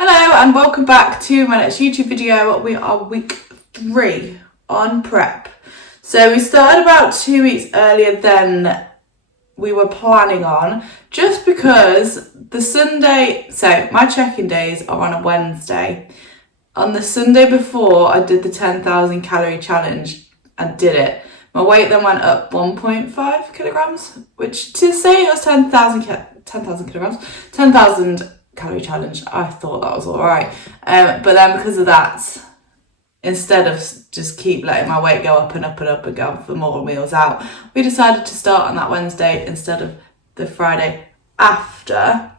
Hello and welcome back to my next YouTube video. We are week 3 on prep. So we started about 2 weeks earlier than we were planning on, just because the Sunday, so my check-in days are on a Wednesday. On the Sunday before, I did the 10,000 calorie challenge and did it. My weight then went up 1.5 kilograms, which to say it was 10,000 kilograms, 10,000 calorie challenge, I thought that was all right. But then because of that, instead of just keep letting my weight go up and up and up and go for more meals out, we decided to start on that Wednesday instead of the Friday after.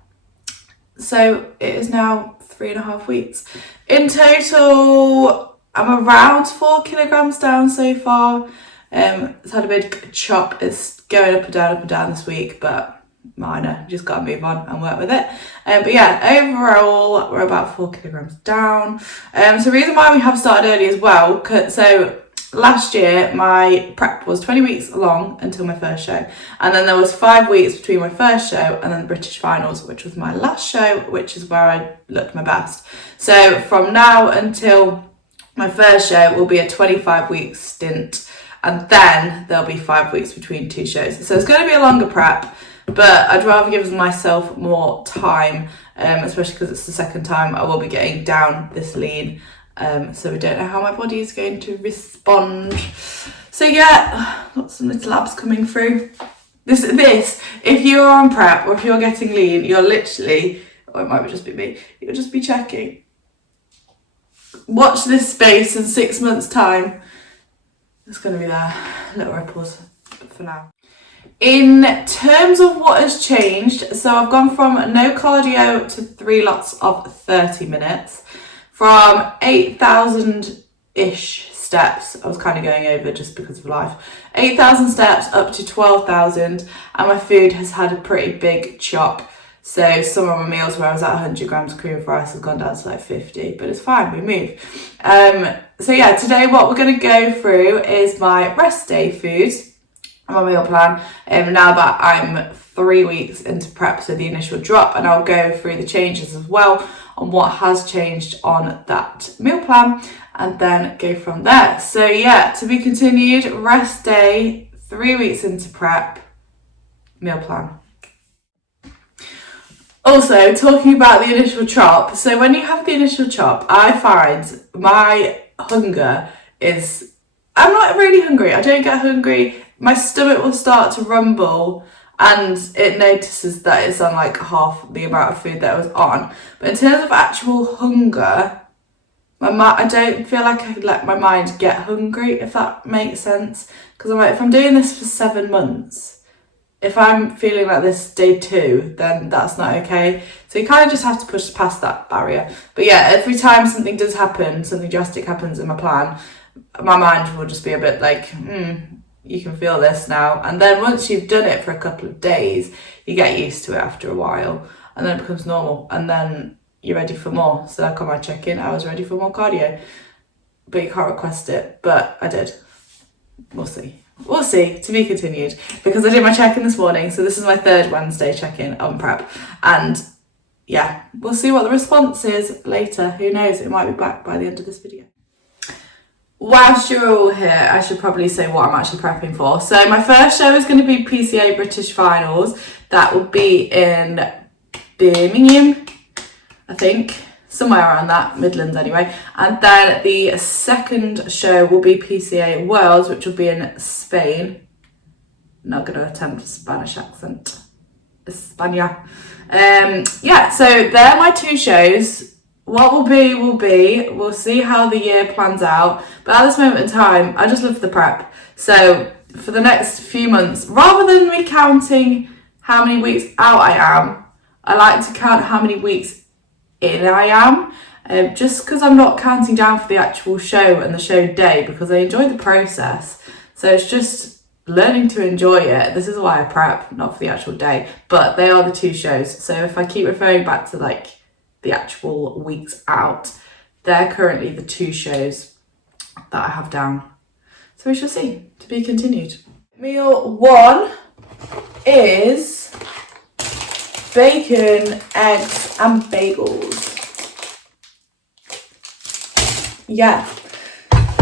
So it is now 3.5 weeks. In total, I'm around 4 kilograms down so far. It's had a big chop. It's going up and down this week, but minor, just got to move on and work with it. But yeah, overall we're about 4 kilograms down. So the reason why we have started early as well, so last year my prep was 20 weeks long until my first show, and then there was 5 weeks between my first show and then the British finals, which was my last show, which is where I looked my best. So from now until my first show will be a 25-week stint, and then there'll be 5 weeks between 2 shows. So it's going to be a longer prep, but I'd rather give myself more time, especially because it's the second time I will be getting down this lean. So we don't know how my body is going to respond. So yeah, got some little abs coming through. This, if you're on prep or if you're getting lean, you're literally, or it might just be me, you'll just be checking. Watch this space in 6 months' time. It's going to be there, little ripples for now. In terms of what has changed, so I've gone from no cardio to 3 lots of 30 minutes, from 8,000-ish steps, I was kind of going over just because of life, 8,000 steps up to 12,000, and my food has had a pretty big chop. So some of my meals where I was at 100 grams cream of rice has gone down to like 50, but it's fine, we move. So yeah, today what we're going to go through is my rest day foods, my meal plan, now that I'm 3 weeks into prep, so the initial drop, and I'll go through the changes as well on what has changed on that meal plan, and then go from there. So yeah, to be continued, rest day, 3 weeks into prep, meal plan. Also, talking about the initial chop, so when you have the initial chop, I find my hunger is, I'm not really hungry, I don't get hungry. My stomach will start to rumble and it notices that it's on like half the amount of food that I was on. But in terms of actual hunger, I don't feel like I could let my mind get hungry, if that makes sense. Because I'm like, if I'm doing this for 7 months, if I'm feeling like this day 2, then that's not okay. So you kind of just have to push past that barrier. But yeah, every time something does happen, something drastic happens in my plan, my mind will just be a bit like, you can feel this now. And then once you've done it for a couple of days, you get used to it after a while, and then it becomes normal, and then you're ready for more. So like on my check-in, I was ready for more cardio, but you can't request it, but I did. We'll see, to be continued, because I did my check-in this morning, so this is my 3rd Wednesday check-in on prep, and yeah, we'll see what the response is later. Who knows, it might be back by the end of this video. Whilst you're all here, I should probably say what I'm actually prepping for. So my first show is going to be PCA British Finals. That will be in Birmingham, I think, somewhere around that, Midlands anyway. And then the second show will be PCA Worlds, which will be in Spain. Not going to attempt a Spanish accent. España. Yeah, so they're my 2 shows. What will be. We'll see how the year plans out. But at this moment in time, I just love the prep. So for the next few months, rather than me counting how many weeks out I am, I like to count how many weeks in I am. Just because I'm not counting down for the actual show and the show day, because I enjoy the process. So it's just learning to enjoy it. This is why I prep, not for the actual day. But they are the 2 shows. So if I keep referring back to like the actual weeks out, they're currently the 2 shows that I have down. So we shall see, to be continued. Meal 1 is bacon, eggs and bagels. Yeah.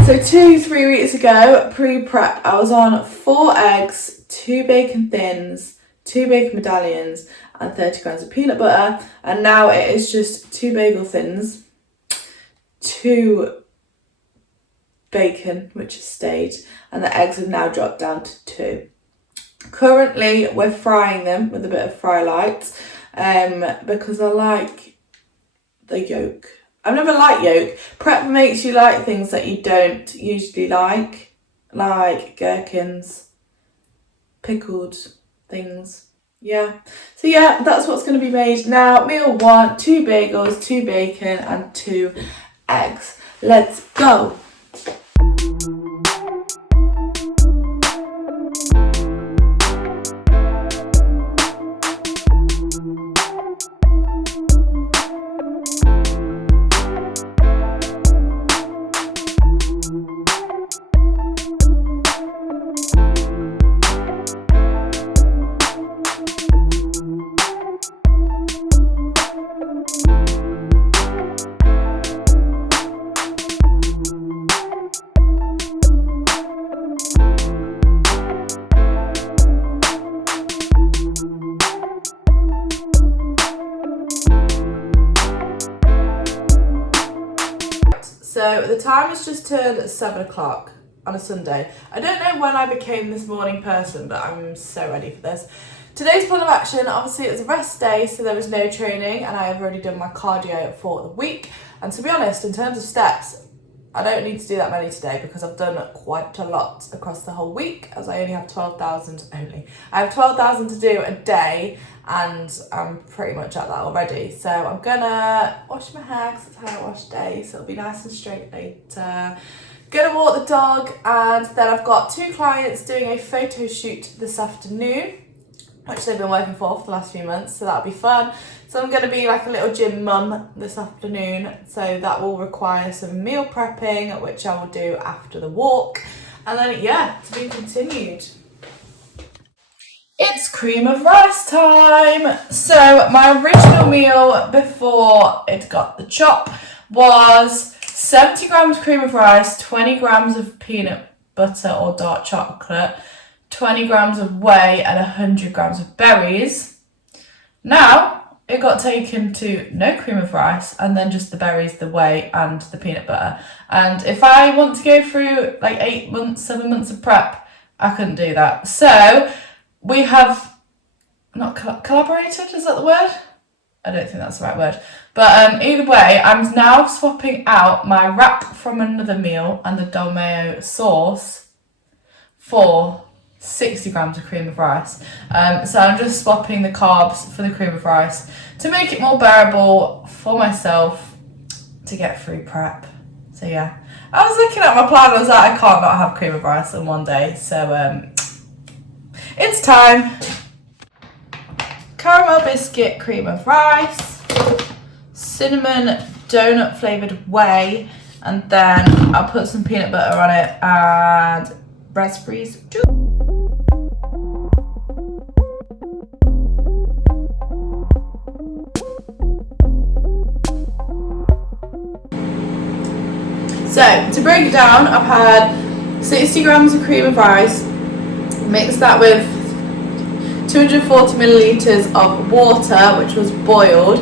So 3 weeks ago, pre-prep, I was on 4 eggs, 2 bacon thins, 2 bacon medallions, and 30 grams of peanut butter. And now it is just 2 bagel thins, 2 bacon, which has stayed, and the eggs have now dropped down to 2. Currently, we're frying them with a bit of fry light, because I like the yolk. I've never liked yolk. Prep makes you like things that you don't usually like gherkins, pickled things. Yeah. So yeah, that's what's going to be made now. Meal 1, 2 bagels, 2 bacon, and 2 eggs. Let's go. So the time has just turned 7 o'clock on a Sunday. I don't know when I became this morning person, but I'm so ready for this. Today's plan of action, obviously it's a rest day, so there was no training, and I have already done my cardio for the week. And to be honest, in terms of steps, I don't need to do that many today because I've done quite a lot across the whole week, as I only have 12,000 only. I have 12,000 to do a day, and I'm pretty much at that already. So I'm gonna wash my hair because it's hair wash day, so it'll be nice and straight later. Gonna walk the dog, and then I've got 2 clients doing a photo shoot this afternoon, which they've been working for the last few months, so that'll be fun. So I'm going to be like a little gym mum this afternoon, so that will require some meal prepping, which I will do after the walk. And then, yeah, to be continued. It's cream of rice time! So my original meal before it got the chop was 70 grams cream of rice, 20 grams of peanut butter or dark chocolate, 20 grams of whey, and 100 grams of berries. Now, it got taken to no cream of rice, and then just the berries, the whey, and the peanut butter. And if I want to go through like 8 months, 7 months of prep, I couldn't do that. So we have not collaborated, is that the word? I don't think that's the right word. But either way, I'm now swapping out my wrap from another meal and the Dolmeo sauce for 60 grams of cream of rice. So I'm just swapping the carbs for the cream of rice to make it more bearable for myself to get through prep. So yeah, I was looking at my plan, I was like, I can't not have cream of rice on one day. So it's time. Caramel biscuit cream of rice, cinnamon donut flavoured whey, and then I'll put some peanut butter on it and raspberries too. So, to break it down, I've had 60 grams of cream of rice, mixed that with 240 millilitres of water, which was boiled,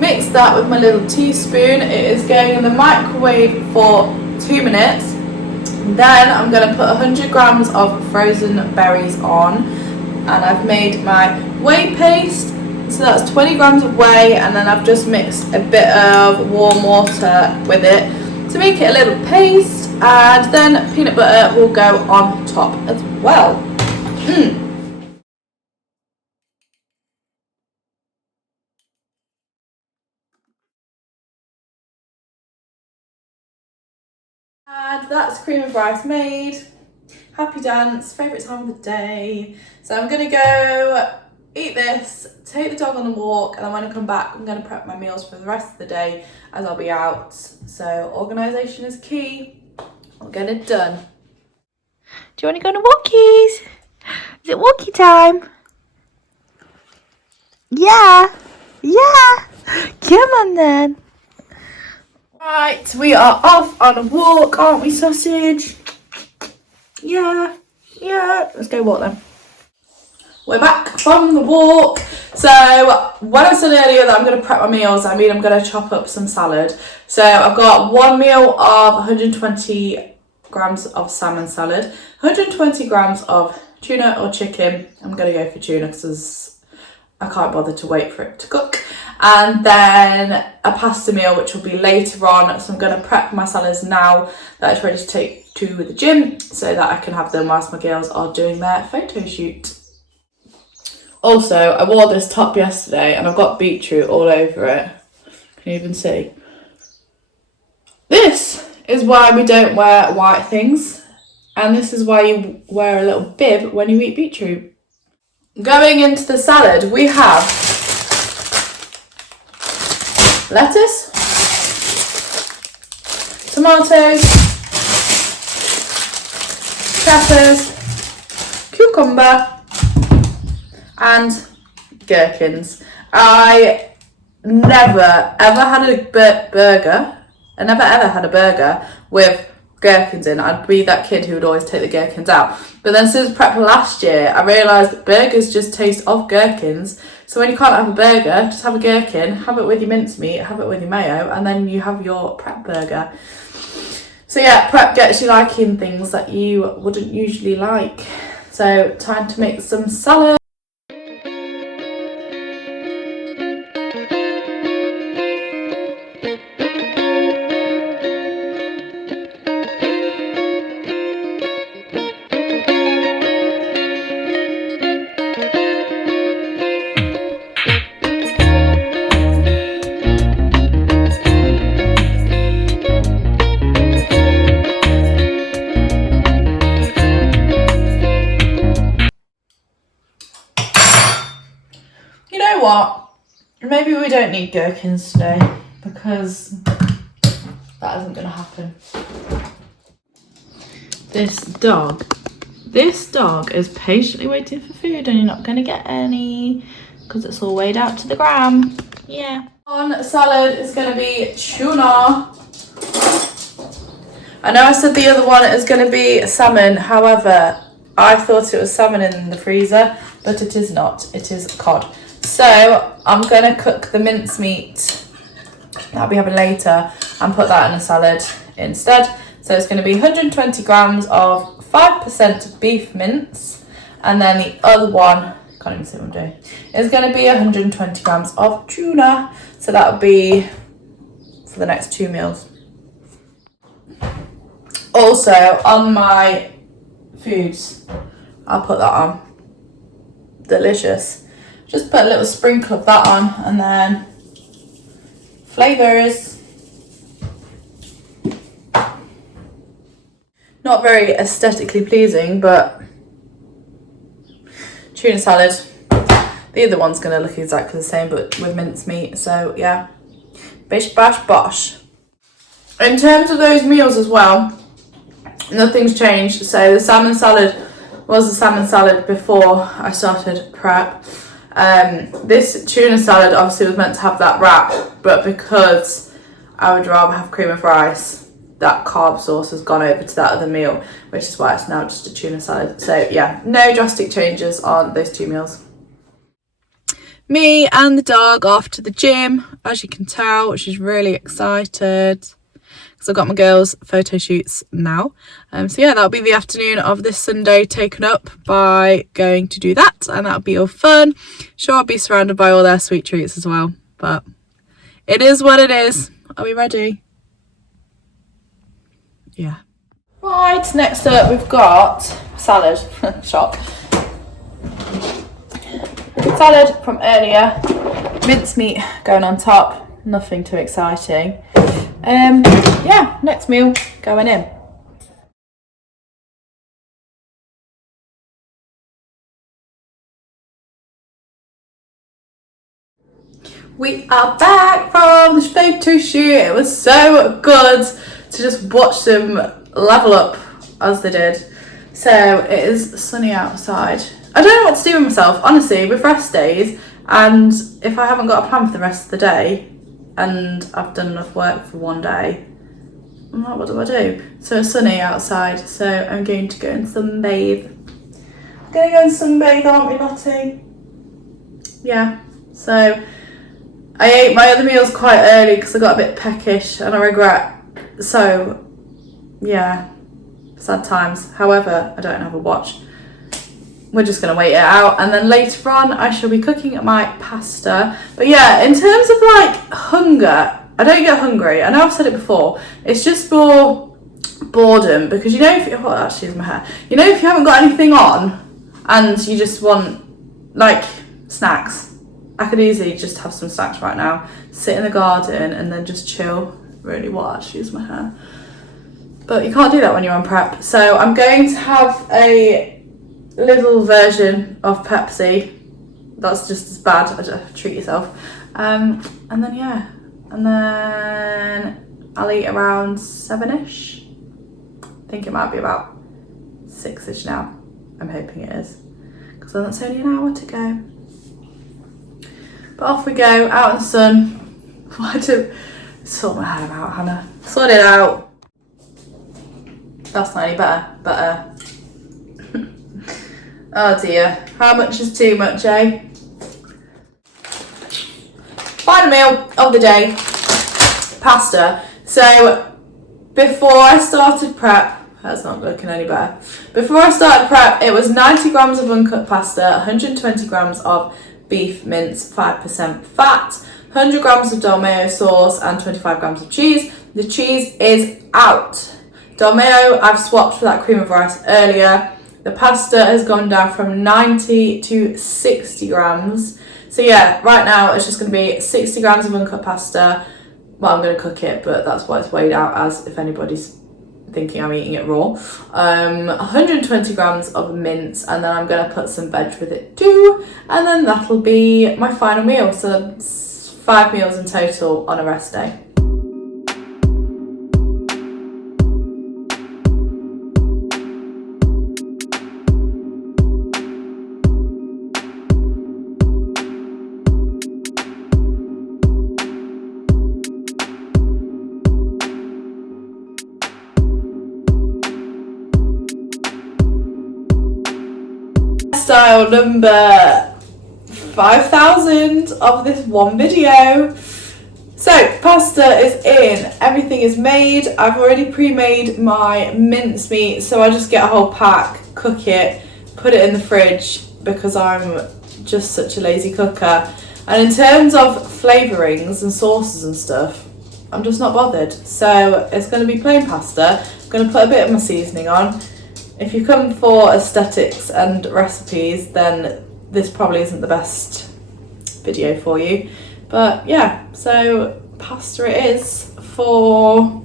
mixed that with my little teaspoon. It is going in the microwave for 2 minutes. Then I'm going to put 100 grams of frozen berries on, and I've made my whey paste. So that's 20 grams of whey, and then I've just mixed a bit of warm water with it to make it a little paste, and then peanut butter will go on top as well. And that's cream of rice made. Happy dance, favourite time of the day. So I'm gonna go eat this, take the dog on a walk, and then when I come back, I'm gonna prep my meals for the rest of the day as I'll be out. So organisation is key. I'll get it done. Do you want to go on a walkies? Is it walkie time? Yeah. Yeah. Come on then. Right, we are off on a walk, aren't we, sausage? Yeah, let's go walk then. We're back from the walk. So when I said earlier that I'm going to prep my meals, I mean I'm going to chop up some salad. So I've got one meal of 120 grams of salmon salad, 120 grams of tuna or chicken. I'm going to go for tuna because I can't bother to wait for it to cook. And then a pasta meal, which will be later on. So I'm going to prep my salads now that it's ready to take to the gym so that I can have them whilst my girls are doing their photo shoot. Also, I wore this top yesterday and I've got beetroot all over it. Can you even see? This is why we don't wear white things. And this is why you wear a little bib when you eat beetroot. Going into the salad, we have lettuce, tomatoes, peppers, cucumber, and gherkins. I never ever had a burger. I never ever had a burger with gherkins in. I'd be that kid who would always take the gherkins out. But then since prep last year, I realised that burgers just taste of gherkins. So when you can't have a burger, just have a gherkin, have it with your mincemeat, have it with your mayo, and then you have your prep burger. So yeah, prep gets you liking things that you wouldn't usually like. So time to make some salad. You know what? Maybe we don't need gherkins today because that isn't going to happen. This dog is patiently waiting for food and you're not going to get any because it's all weighed out to the gram. Yeah. On salad is going to be tuna. I know I said the other one is going to be salmon. However, I thought it was salmon in the freezer, but it is not. It is cod. So I'm going to cook the mincemeat that I'll be having later and put that in a salad instead. So it's going to be 120 grams of 5% beef mince, and then the other one, can't even see what I'm doing, is going to be 120 grams of tuna. So that will be for the next 2 meals. Also on my foods, I'll put that on. Delicious. Just put a little sprinkle of that on, and then flavours. Not very aesthetically pleasing, but tuna salad. The other one's going to look exactly the same, but with mincemeat. So yeah, bish bash bosh. In terms of those meals as well, nothing's changed. So the salmon salad was the salmon salad before I started prep. This tuna salad obviously was meant to have that wrap, but because I would rather have cream of rice, that carb sauce has gone over to that other meal, which is why it's now just a tuna salad. So yeah, no drastic changes on those 2 meals. Me and the dog off to the gym, as you can tell. She's really excited because I've got my girls' photo shoots now. So yeah, that'll be the afternoon of this Sunday taken up by going to do that, and that'll be all fun. Sure, I'll be surrounded by all their sweet treats as well, but it is what it is. Are we ready? Yeah. Right, next up we've got salad. Shock. Salad from earlier, mincemeat going on top, nothing too exciting. Yeah, next meal going in. We are back from the photo shoot. It was so good to just watch them level up as they did. So it is sunny outside. I don't know what to do with myself, honestly, with rest days, and if I haven't got a plan for the rest of the day, and I've done enough work for one day, I'm like, what do I do? So it's sunny outside, so I'm going to go and sunbathe. I'm going to go and sunbathe, aren't we, Lottie? Yeah, so I ate my other meals quite early because I got a bit peckish and I regret. So, yeah, sad times. However, I don't have a watch. We're just going to wait it out, and then later on I shall be cooking my pasta. But yeah, in terms of like hunger, I don't get hungry. I know I've said it before. It's just more boredom, because you know, if you, oh, actually is my hair. You know, if you haven't got anything on and you just want like snacks, I could easily just have some snacks right now, sit in the garden and then just chill. Really, what actually is my hair? But you can't do that when you're on prep. So I'm going to have a little version of Pepsi. That's just as bad. Treat yourself. And then yeah. And then I'll eat around 7ish. I think it might be about 6ish now. I'm hoping it is, because then it's only an hour to go. But off we go, out in the sun. Why do sort my hair out, Hannah? Sort it out. That's not any better. Oh dear, how much is too much, eh? Final meal of the day, pasta. So before I started prep, that's not looking any better. Before I started prep, it was 90 grams of uncut pasta, 120 grams of beef mince, 5% fat, 100 grams of dolmio sauce, and 25 grams of cheese. The cheese is out. Dolmio I've swapped for that cream of rice earlier. The pasta has gone down from 90 to 60 grams. So yeah, right now it's just going to be 60 grams of uncut pasta. Well, I'm going to cook it, but that's what it's weighed out as, if anybody's thinking I'm eating it raw. 120 grams of mince, and then I'm going to put some veg with it too. And then that'll be my final meal. So 5 meals in total on a rest day. Style number 5,000 of this one video. So pasta is in, everything is made. I've already pre-made my mincemeat, so I just get a whole pack, cook it, put it in the fridge, because I'm just such a lazy cooker. And in terms of flavourings and sauces and stuff, I'm just not bothered. So it's going to be plain pasta. I'm going to put a bit of my seasoning on. If you come for aesthetics and recipes, then this probably isn't the best video for you. But yeah, so pasta it is for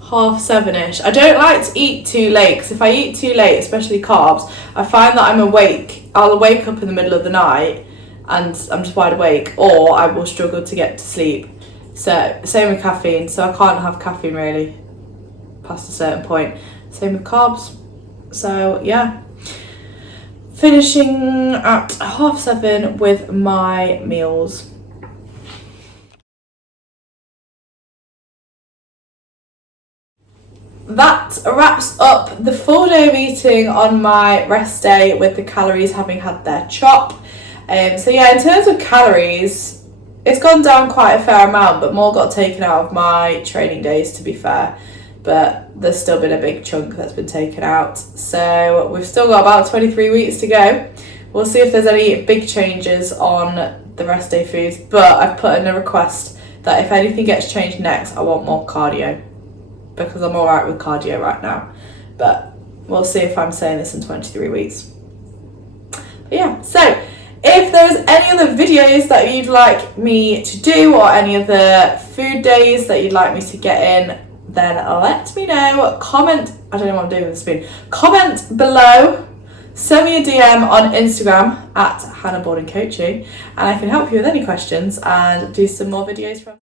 7:30ish. I don't like to eat too late, because if I eat too late, especially carbs, I find that I'm awake. I'll wake up in the middle of the night and I'm just wide awake, or I will struggle to get to sleep. So same with caffeine, so I can't have caffeine really past a certain point. Same with carbs. So yeah, finishing at 7:30 with my meals. That wraps up the full day of eating on my rest day, with the calories having had their chop. So yeah, in terms of calories, it's gone down quite a fair amount, but more got taken out of my training days, to be fair. But there's still been a big chunk that's been taken out. So we've still got about 23 weeks to go. We'll see if there's any big changes on the rest day foods, but I've put in a request that if anything gets changed next, I want more cardio, because I'm all right with cardio right now. But we'll see if I'm saying this in 23 weeks. But yeah, so if there's any other videos that you'd like me to do, or any other food days that you'd like me to get in, then let me know. Comment, I don't know what I'm doing with the spoon. Comment below, send me a DM on Instagram at Hannah Boarding Coaching, and I can help you with any questions and do some more videos from